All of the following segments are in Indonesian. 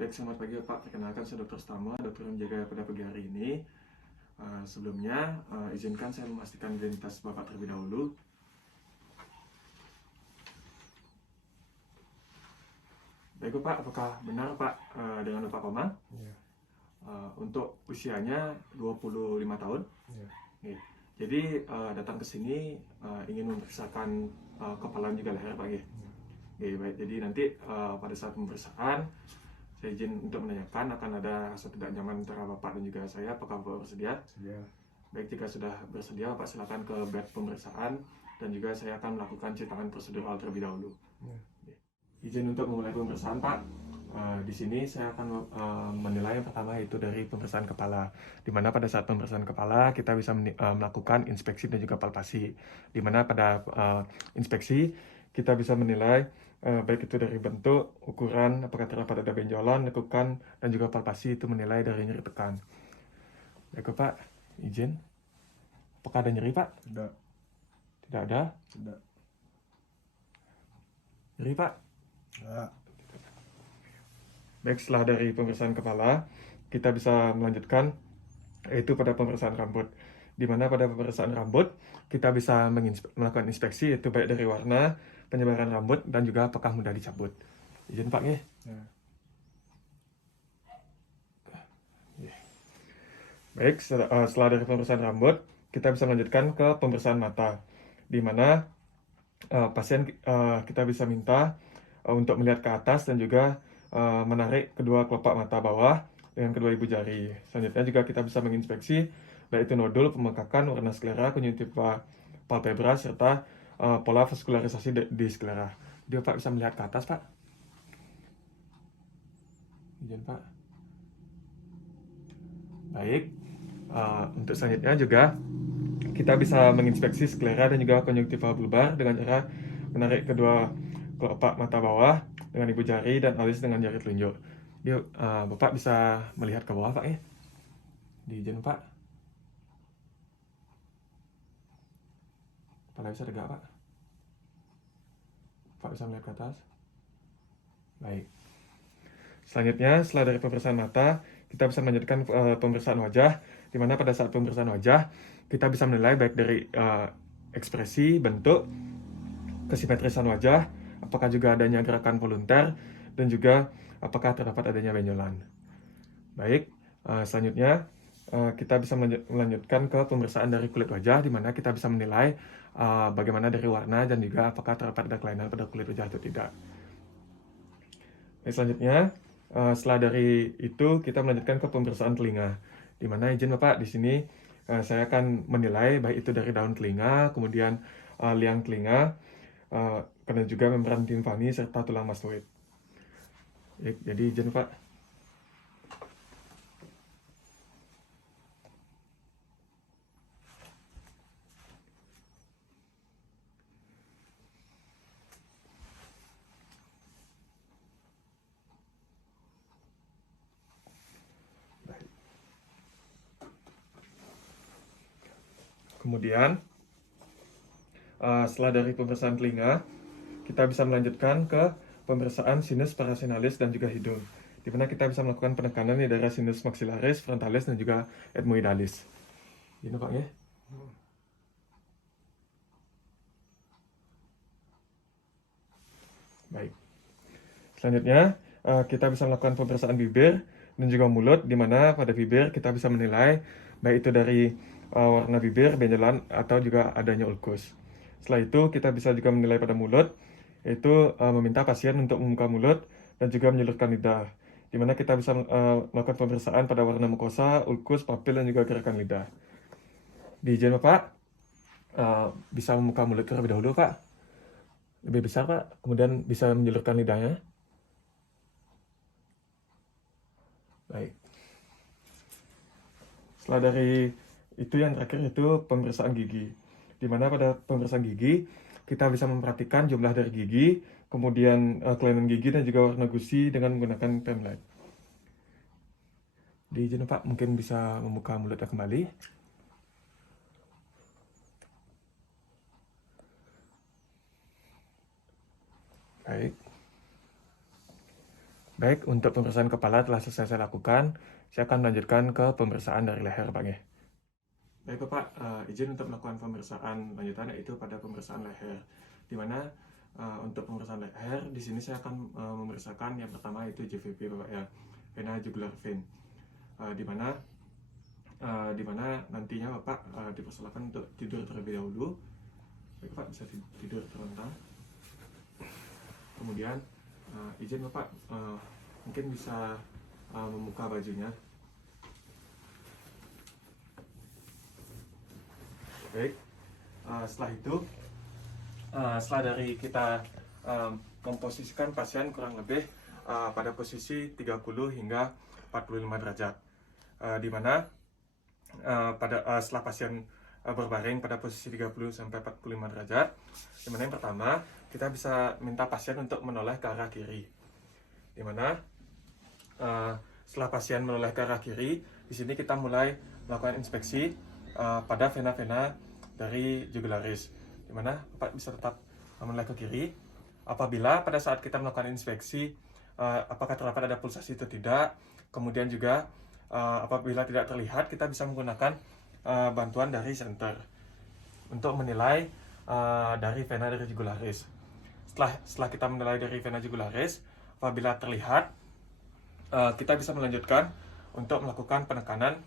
Baik, selamat pagi Pak. Perkenalkan saya Dr. Stama, dokter yang menjaga pada pagi hari ini. Sebelumnya, izinkan saya memastikan identitas Bapak terlebih dahulu. Baik Pak, apakah benar Pak dengan Bapak Komang? Iya. Untuk usianya 25 tahun. Iya. Oke. Jadi datang ke sini ingin memeriksakan kepala dan juga leher Pak. Iya. Oke, baik. Jadi nanti pada saat pemeriksaan saya izin untuk menanyakan akan ada rasa tidak nyaman antara Bapak dan juga saya. Apakah Bapak bersedia? Iya. Baik, jika sudah bersedia Bapak silakan ke bed pemeriksaan dan juga saya akan melakukan cuci tangan prosedural terlebih dahulu. Iya. Izin untuk memulai pemeriksaan Pak. Di sini saya akan menilai yang pertama itu dari pemeriksaan kepala, di mana pada saat pemeriksaan kepala kita bisa melakukan inspeksi dan juga palpasi, di mana pada inspeksi kita bisa menilai baik itu dari bentuk, ukuran, apakah terdapat ada benjolan, lekukan, dan juga palpasi itu menilai dari nyeri tekan. Baik Pak, izin. Apakah ada nyeri Pak? Tidak. Tidak ada? Tidak. Nyeri Pak? Tidak. Baik, setelah dari pemeriksaan kepala, kita bisa melanjutkan yaitu pada pemeriksaan rambut. Di mana pada pemeriksaan rambut, kita bisa melakukan inspeksi yaitu baik dari warna, penyebaran rambut, dan juga apakah mudah dicabut. Izin Pak, nggih. Ya. Baik, setelah dari pemeriksaan rambut, kita bisa melanjutkan ke pemeriksaan mata. Di mana pasien kita bisa minta untuk melihat ke atas dan juga menarik kedua kelopak mata bawah dengan kedua ibu jari. Selanjutnya juga kita bisa menginspeksi baik itu nodul, pembengkakan, warna sklera, konjungtiva palpebra, serta pola vaskularisasi di sklera. Dia Pak bisa melihat ke atas Pak. Izin Pak. Baik, untuk selanjutnya juga kita bisa menginspeksi sklera dan juga konjungtiva bulbar dengan cara menarik kedua kelopak mata bawah dengan ibu jari dan alis dengan jari telunjuk. Yuk, Bapak bisa melihat ke bawah Pak ya. Diizin Pak. Kepala bisa tegak Pak. Pak bisa melihat ke atas. Baik. Selanjutnya, setelah dari pemeriksaan mata, kita bisa melanjutkan pemeriksaan wajah, di mana pada saat pemeriksaan wajah, kita bisa menilai baik dari ekspresi, bentuk, kesimetrisan wajah, apakah juga adanya gerakan volunter, dan juga apakah terdapat adanya benjolan. Baik, selanjutnya kita bisa melanjutkan ke pemeriksaan dari kulit wajah, di mana kita bisa menilai bagaimana dari warna dan juga apakah terdapat ada kelainan pada kulit wajah atau tidak. Baik, selanjutnya, setelah dari itu kita melanjutkan ke pemeriksaan telinga, di mana izin Bapak di sini saya akan menilai baik itu dari daun telinga, kemudian liang telinga, dan juga membran timpani serta tulang mastoid. Jadi izin Pak. Kemudian setelah dari pemeriksaan telinga, kita bisa melanjutkan ke pemeriksaan sinus parasinalis dan juga hidung, di mana kita bisa melakukan penekanan di daerah sinus maxillaris, frontalis, dan juga ethmoidalis. Ini Pak ya. Baik. Selanjutnya kita bisa melakukan pemeriksaan bibir dan juga mulut, di mana pada bibir kita bisa menilai baik itu dari warna bibir, benjolan, atau juga adanya ulkus. Setelah itu kita bisa juga menilai pada mulut, yaitu meminta pasien untuk membuka mulut dan juga menyulurkan lidah, di mana kita bisa melakukan pemeriksaan pada warna mukosa, ulkus, papil, dan juga gerakan lidah. Diizin Bapak bisa membuka mulut terlebih dahulu Pak, lebih besar Pak, kemudian bisa menyulurkan lidahnya. Baik. Setelah dari itu yang terakhir itu pemeriksaan gigi, di mana pada pemeriksaan gigi kita bisa memperhatikan jumlah dari gigi, kemudian kelainan gigi dan juga warna gusi dengan menggunakan pemlet. Diizin Pak, mungkin bisa membuka mulutnya kembali. Baik. Baik, untuk pemeriksaan kepala telah selesai saya lakukan. Saya akan melanjutkan ke pemeriksaan dari leher, Pak. Baik, Bapak, izin untuk melakukan pemeriksaan lanjutan, yaitu pada pemeriksaan leher. Di mana untuk pemeriksaan leher, di sini saya akan memeriksakan yang pertama yaitu JVP, Bapak ya, vena jugular vein. Di mana nantinya Bapak dipersilakan untuk tidur terlebih dahulu. Baik, Bapak bisa tidur terlentang. Kemudian izin Bapak mungkin bisa membuka bajunya. Baik, setelah itu setelah dari kita memposisikan pasien kurang lebih pada posisi 30 hingga 45 derajat, di mana setelah pasien berbaring pada posisi 30 sampai 45 derajat, di mana yang pertama kita bisa minta pasien untuk menoleh ke arah kiri, di mana setelah pasien menoleh ke arah kiri, di sini kita mulai melakukan inspeksi pada vena-vena dari jugularis, di mana Bapak bisa tetap menoleh ke kiri. Apabila pada saat kita melakukan inspeksi apakah terdapat ada pulsasi atau tidak, kemudian juga apabila tidak terlihat, kita bisa menggunakan bantuan dari senter untuk menilai dari vena dari jugularis. Setelah kita menilai dari vena jugularis, apabila terlihat, kita bisa melanjutkan untuk melakukan penekanan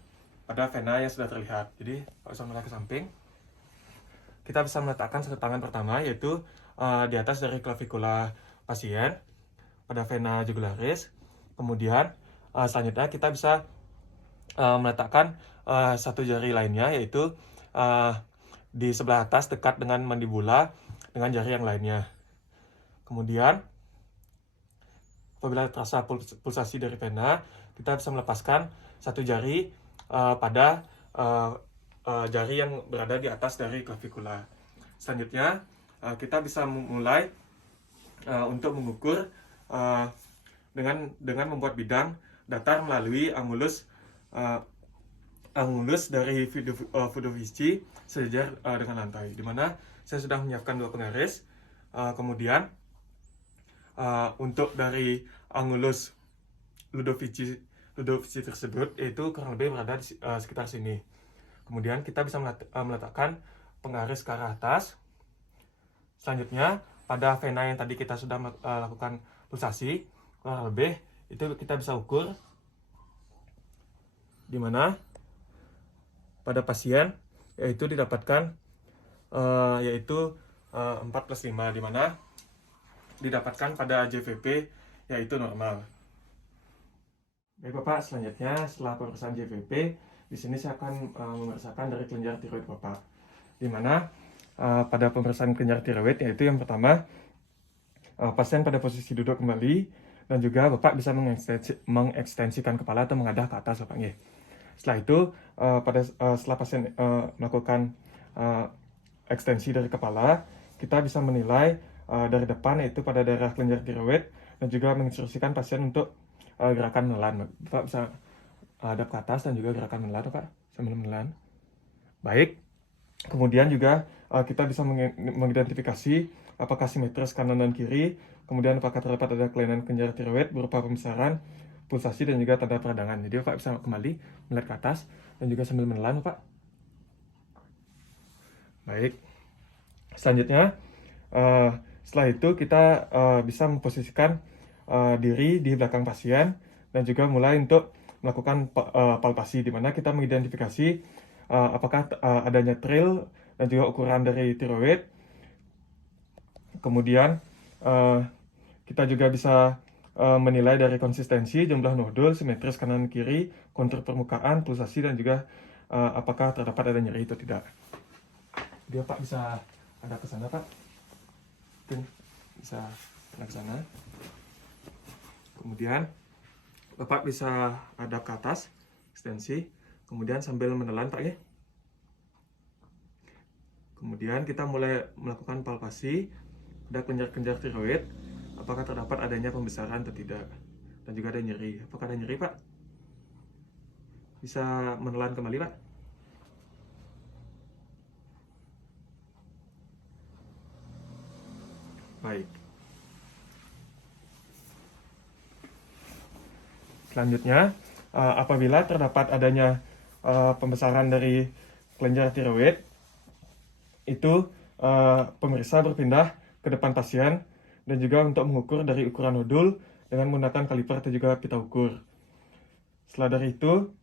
pada vena yang sudah terlihat. Jadi, kalau bisa menoleh ke samping, kita bisa meletakkan satu tangan pertama, yaitu di atas dari klavikula pasien pada vena jugularis. Kemudian selanjutnya kita bisa meletakkan satu jari lainnya, yaitu di sebelah atas dekat dengan mandibula dengan jari yang lainnya. Kemudian apabila terasa pulsasi dari vena, kita bisa melepaskan satu jari pada jari yang berada di atas dari klavikula. Selanjutnya kita bisa mulai untuk mengukur dengan membuat bidang datar melalui angulus dari Fudovici sejajar dengan lantai, di mana saya sudah menyiapkan dua penggaris. Kemudian untuk dari angulus Ludovici tersebut, yaitu kurang lebih berada di sekitar sini. Kemudian kita bisa meletakkan penggaris ke arah atas. Selanjutnya pada vena yang tadi kita sudah lakukan pulsasi, kurang lebih itu kita bisa ukur, di mana pada pasien yaitu didapatkan yaitu 4+5, di mana didapatkan pada JVP yaitu normal. Baik Bapak, selanjutnya setelah pemeriksaan JVP, di sini saya akan memeriksakan dari kelenjar tiroid Bapak, di mana pada pemeriksaan kelenjar tiroid, yaitu yang pertama pasien pada posisi duduk kembali, dan juga Bapak bisa mengekstensikan kepala atau mengadah ke atas Bapak. Setelah itu setelah pasien melakukan ekstensi dari kepala, kita bisa menilai dari depan, yaitu pada daerah kelenjar tiroid, dan juga menginstruksikan pasien untuk gerakan menelan. Bapak bisa hadap ke atas dan juga gerakan menelan Bapak, sambil menelan. Baik, kemudian juga kita bisa mengidentifikasi apakah simetris kanan dan kiri, kemudian apakah terdapat ada kelainan kelenjar tiroid berupa pembesaran, pulsasi, dan juga tanda peradangan. Jadi Bapak bisa kembali melihat ke atas dan juga sambil menelan Bapak. Baik, selanjutnya setelah itu kita bisa memposisikan diri di belakang pasien dan juga mulai untuk melakukan palpasi, di mana kita mengidentifikasi apakah adanya trail dan juga ukuran dari tiroid. Kemudian kita juga bisa menilai dari konsistensi, jumlah nodul, simetris kanan kiri, kontur permukaan, pulsasi, dan juga apakah terdapat ada nyeri atau tidak. Dia Pak bisa ada ke sana Pak, mungkin bisa ada ke sana. Kemudian Bapak bisa hadap ke atas, ekstensi, kemudian sambil menelan Pak ya. Kemudian kita mulai melakukan palpasi pada kelenjar-kelenjar tiroid, apakah terdapat adanya pembesaran atau tidak, dan juga ada nyeri. Apakah ada nyeri Pak? Bisa menelan kembali Pak. Baik. Selanjutnya, apabila terdapat adanya pembesaran dari kelenjar tiroid, itu pemeriksa berpindah ke depan pasien dan juga untuk mengukur dari ukuran nodul dengan menggunakan kaliper atau juga pita ukur. Setelah dari itu,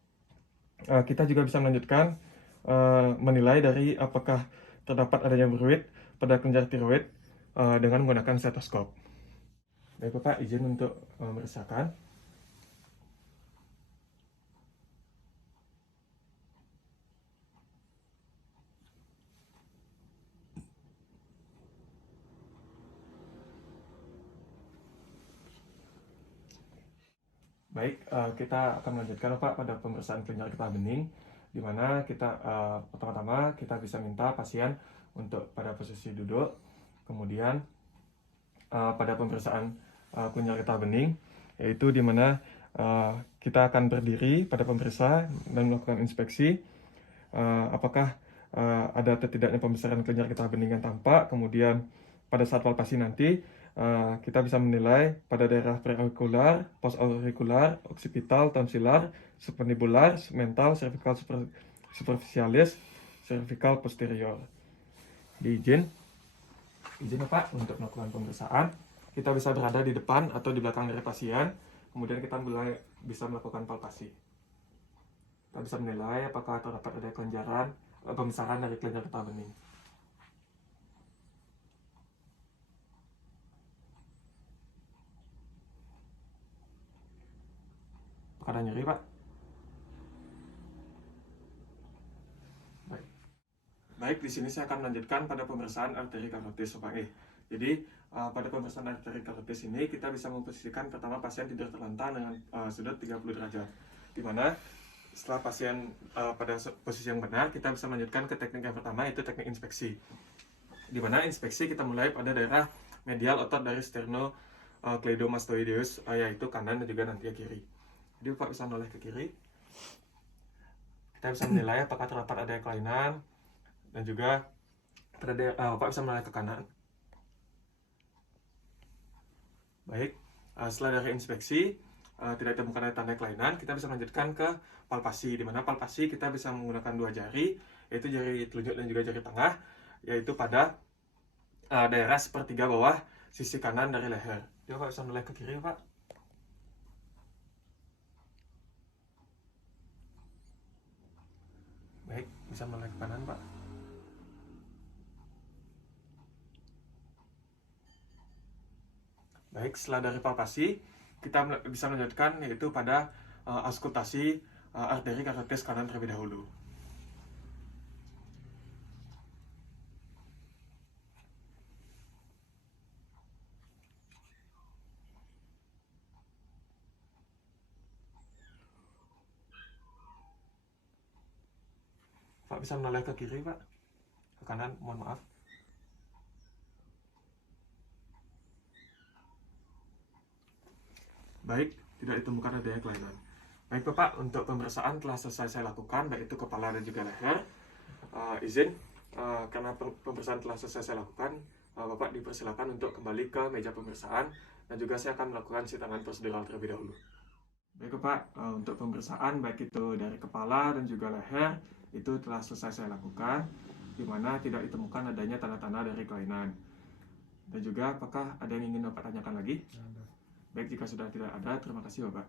kita juga bisa melanjutkan menilai dari apakah terdapat adanya bruit pada kelenjar tiroid dengan menggunakan stetoskop. Baik Bapak, izin untuk memeriksakan. Baik, kita akan melanjutkan Pak pada pemeriksaan kelenjar getah bening, di mana kita pertama-tama kita bisa minta pasien untuk pada posisi duduk, kemudian pada pemeriksaan kelenjar getah bening, yaitu di mana kita akan berdiri pada pemeriksa dan melakukan inspeksi apakah ada atau tidaknya pembesaran kelenjar getah bening yang tampak. Kemudian pada saat palpasi nanti kita bisa menilai pada daerah preaurikular, postaurikular, occipital, tonsilar, submandibular, segmental, cervical superficialis, cervical posterior. Izin Pak untuk melakukan pemeriksaan. Kita bisa berada di depan atau di belakang dari pasien. Kemudian kita mulai bisa melakukan palpasi. Kita bisa menilai apakah terdapat ada kelenjaran pembesaran dari kelenjar getah bening. Apakah ada nyeri, Pak? Baik, di sini saya akan melanjutkan pada pemeriksaan arteri karotis, Bapak. Jadi, pada pemeriksaan arteri karotis ini kita bisa memposisikan pertama pasien tidur terlentang dengan sudut 30 derajat. Di mana setelah pasien pada posisi yang benar, kita bisa melanjutkan ke teknik yang pertama, yaitu teknik inspeksi. Di mana inspeksi kita mulai pada daerah medial otot dari sternocleidomastoideus, yaitu kanan dan juga nanti kiri. Jadi Bapak bisa menoleh ke kiri. Kita bisa menilai apakah terdapat ada kelainan dan juga Bapak bisa menoleh ke kanan. Baik, setelah dari inspeksi tidak ditemukan ada tanda kelainan, kita bisa melanjutkan ke palpasi, di mana palpasi kita bisa menggunakan dua jari, yaitu jari telunjuk dan juga jari tengah, yaitu pada daerah sepertiga bawah sisi kanan dari leher. Jadi Bapak bisa menoleh ke kiri, Pak. Baik, bisa menoleh ke kanan, Pak. Baik, setelah dari palpasi, kita bisa melanjutkan yaitu pada auskultasi arteri karotis kanan terlebih dahulu. Pak bisa menoleh ke kiri, Pak. Ke kanan, mohon maaf. Baik, tidak ditemukan adanya kelainan. Baik Bapak, untuk pemeriksaan telah selesai saya lakukan, baik itu kepala dan juga leher. Izin, karena pemeriksaan telah selesai saya lakukan, Bapak dipersilakan untuk kembali ke meja pemeriksaan, dan juga saya akan melakukan sitangan prosedural terlebih dahulu. Baik Bapak, untuk pemeriksaan baik itu dari kepala dan juga leher, itu telah selesai saya lakukan, di mana tidak ditemukan adanya tanda-tanda dari kelainan. Dan juga apakah ada yang ingin Bapak tanyakan lagi? Baik, jika sudah tidak ada, terima kasih Bapak.